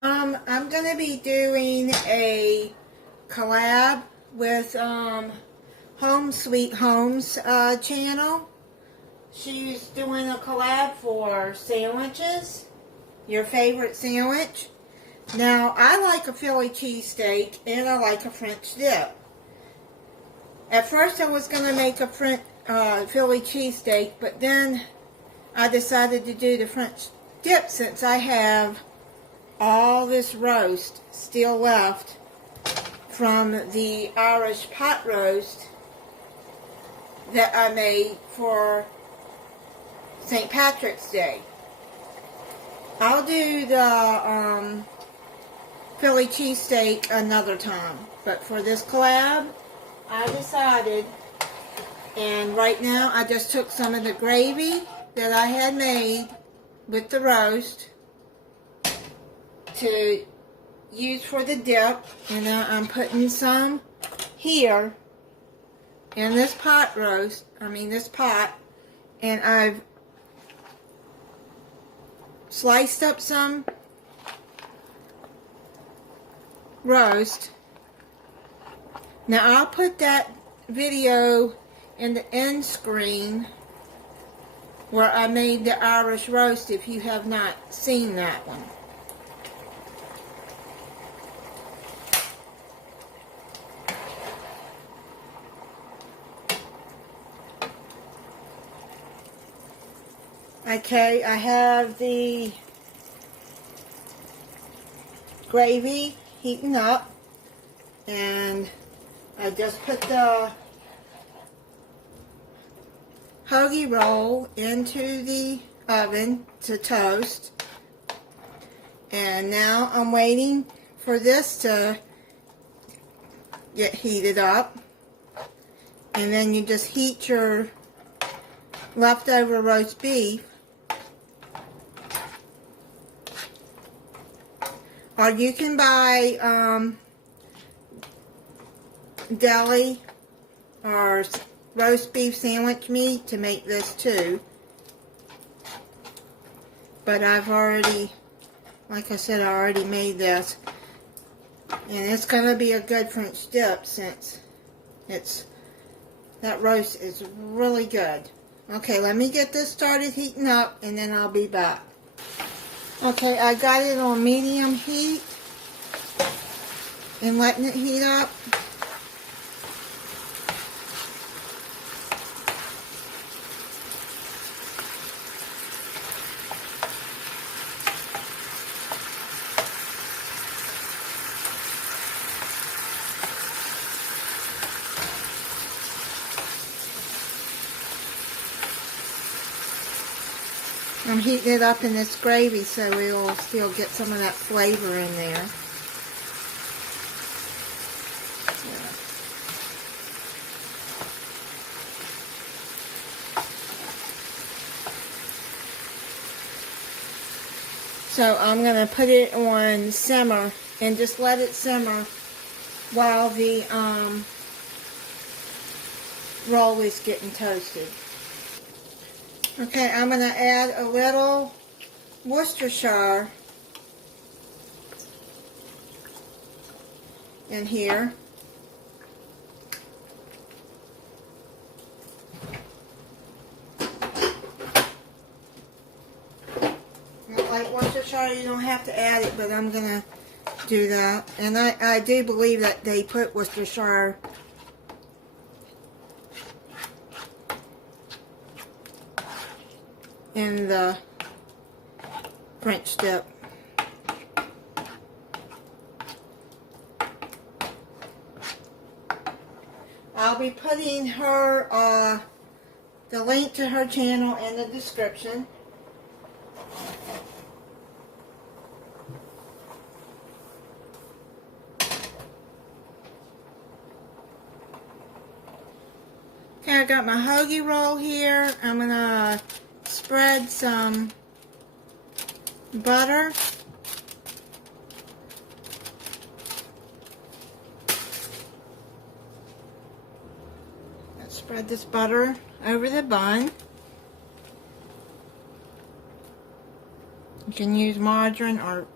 I'm gonna be doing a collab with Home Sweet Homes channel. She's doing a collab for sandwiches, your favorite sandwich. Now, I like a Philly cheesesteak and I like a French dip. At first, I was gonna make a Philly cheesesteak, but then I decided to do the French dip since I have all this roast still left from the Irish pot roast that I made for St. Patrick's Day. I'll do the Philly cheesesteak another time, but for this collab, I decided, and right now I just took some of the gravy that I had made with the roast to use for the dip, and now I'm putting some here in this pot roast, this pot, and I've sliced up some roast. Now I'll put that video in the end screen where I made the Irish roast if you have not seen that one. Okay, I have the gravy heating up, and I just put the hoagie roll into the oven to toast, and now I'm waiting for this to get heated up, and then you just heat your leftover roast beef, or you can buy deli or roast beef sandwich meat to make this too. But I've already, like I said, I already made this. And it's going to be a good French dip since that roast is really good. Okay, let me get this started heating up and then I'll be back. Okay, I got it on medium heat and letting it heat up. I'm heating it up in this gravy so we'll still get some of that flavor in there. So I'm going to put it on simmer and just let it simmer while the roll is getting toasted. Okay, I'm going to add a little Worcestershire in here. Like Worcestershire, you don't have to add it, but I'm going to do that. And I do believe that they put Worcestershire in the French dip. I'll be putting her the link to her channel in the description. Okay, I got my hoagie roll here. I'm gonna spread some butter. Let's spread this butter over the bun. You can use margarine or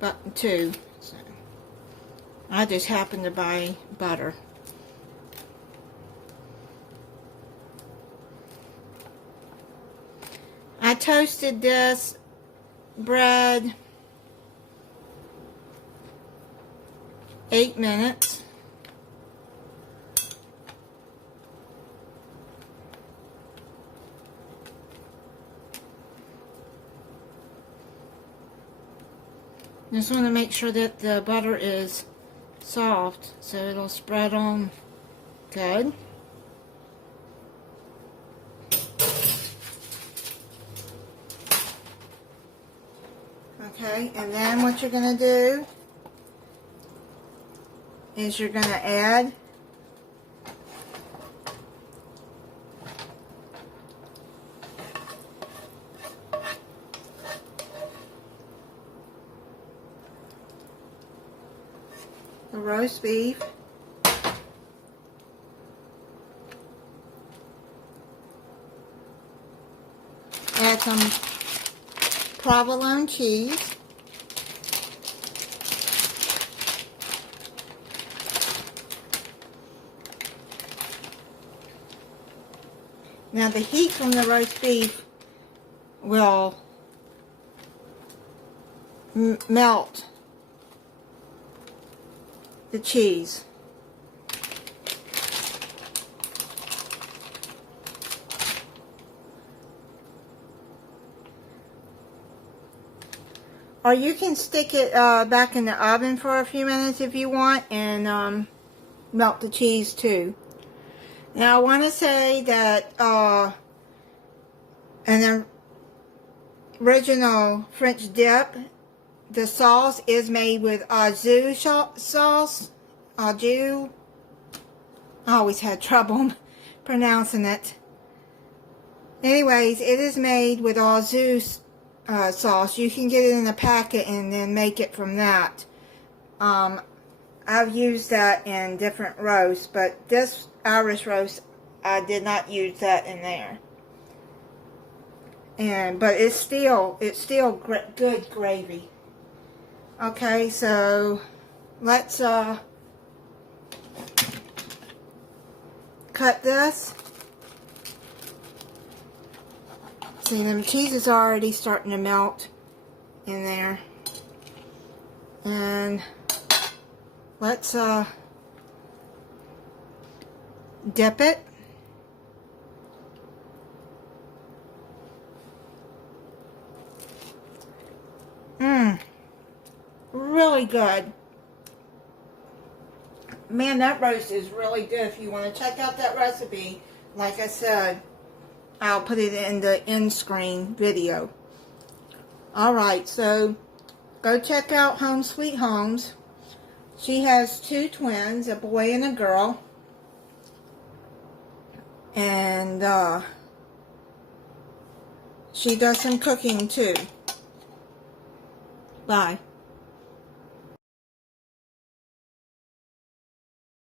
but 2. So I just happened to buy butter. I toasted this bread 8 minutes. Just want to make sure that the butter is soft so it'll spread on good. Okay, and then what you're going to do is you're going to add the roast beef, add some provolone cheese, now the heat from the roast beef will melt the cheese. Or you can stick it back in the oven for a few minutes if you want, and melt the cheese too. Now I want to say that an original French dip, the sauce is made with au jus sauce. Au jus. I always had trouble pronouncing it. Anyways, it is made with au jus sauce. You can get it in a packet and then make it from that. I've used that in different roasts, but this Irish roast, I did not use that in there. But it's still good gravy. Okay, so let's cut this. See, the cheese is already starting to melt in there. And let's dip it. Really good. Man, that roast is really good. If you want to check out that recipe, like I said, I'll put it in the end screen video. Alright, so go check out Home Sweet Homes. She has 2 twins, a boy and a girl. And she does some cooking too. Bye.